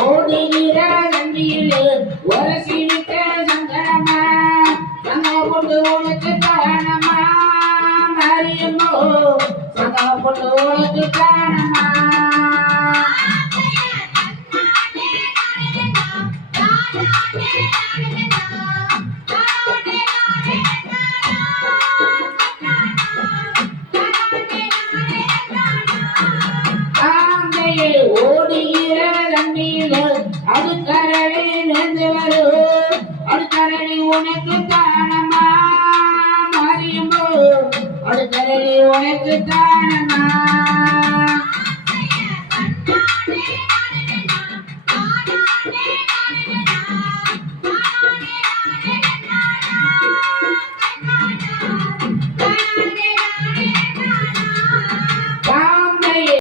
ஓடுகிற நம்பியிலே உரசிவிட்ட சங்கரமா சங்கம் கொண்டு உனக்கு காரணமா மாரியம்மோ சங்கம் கொண்டு உனக்கு காரணமா ஓடுகிற தண்ணீர் அது கரடி நெந்து வரும் அது கரடி உனக்கு காரணமா மாறியும்போ அது கரடி உனக்கு காரணமா